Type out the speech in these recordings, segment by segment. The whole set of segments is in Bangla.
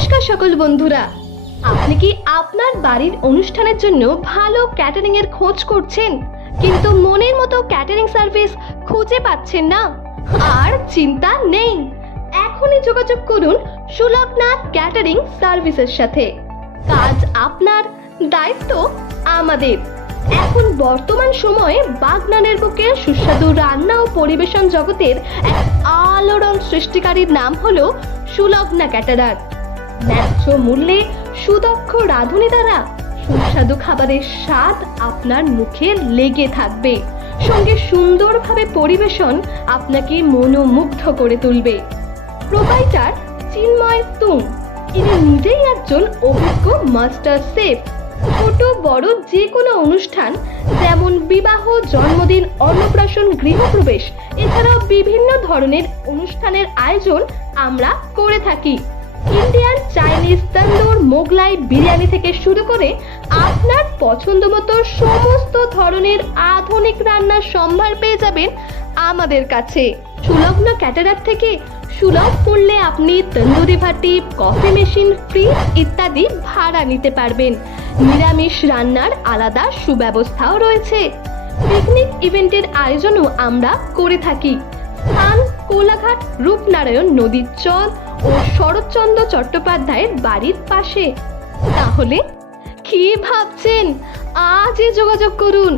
নমস্কার সকল বন্ধুরা, আপনি কি আপনার বাড়ির অনুষ্ঠানের জন্য ভালো ক্যাটারিং এর খোঁজ করছেন কিন্তু মনের মতো ক্যাটারিং সার্ভিস খুঁজে পাচ্ছেন না? আর চিন্তা নেই, এখনই যোগাযোগ করুন সুলগ্না ক্যাটারিং সার্ভিসের সাথে। কাজ আপনার, দায়িত্ব আমাদের। এখন বর্তমান সময়ে বাগনানের বুকে সুস্বাদু রান্না ও পরিবেশন জগতের এক আলোড়ন সৃষ্টিকারীর নাম হলো সুলগ্না ক্যাটারার। ন্যায্য মূল্যে সুদক্ষ রাঁধুনি দ্বারা সুস্বাদু খাবারের স্বাদ আপনার মুখে লেগে থাকবে, সঙ্গে সুন্দরভাবে পরিবেশন আপনাকে মনোমুগ্ধ করে তুলবে। প্রোপাইটার চিন্ময় তুং, ইনি নিজেই একজন অভিজ্ঞ মাস্টার শেফ। ছোট বড় যে কোনো অনুষ্ঠান যেমন বিবাহ, জন্মদিন, অন্নপ্রাশন, গৃহপ্রবেশ এছাড়াও বিভিন্ন ধরনের অনুষ্ঠানের আয়োজন আমরা করে থাকি। ইন্ডিয়ান, চাইনিজ, তন্দুর, মোগলাই, বিরিয়ানি থেকে শুরু করে আপনার পছন্দ মতো সমস্ত ধরনের আধুনিক রান্নার সম্ভার পেয়ে যাবেন আমাদের কাছে। সুলগ্না ক্যাটারার থেকে সুলভ মূল্যে আপনি তন্দুরি ভাটি, কফি মেশিন, ফ্রিজ ইত্যাদি ভাড়া নিতে পারবেন। নিরামিষ রান্নার আলাদা সুব্যবস্থাও রয়েছে। পিকনিক ইভেন্টের আয়োজনও আমরা করে থাকি। স্থান কোলাঘাট রূপনারায়ণ নদীর চর ও শরৎচন্দ্র চট্টোপাধ্যায়ের বাড়ির পাশে। তাহলে কি ভাবছেন, আজই যোগাযোগ করুন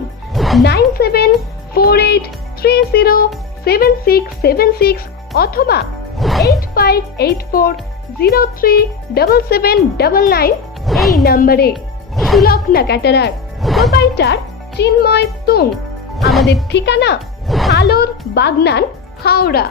9748307676 অথবা 8584037799 এই নম্বরে। সুলগ্না ক্যাটারার, প্রোপাইটার চিন্ময় তুং। আমাদের ঠিকানা হালোর, বাগনান, হাওড়া।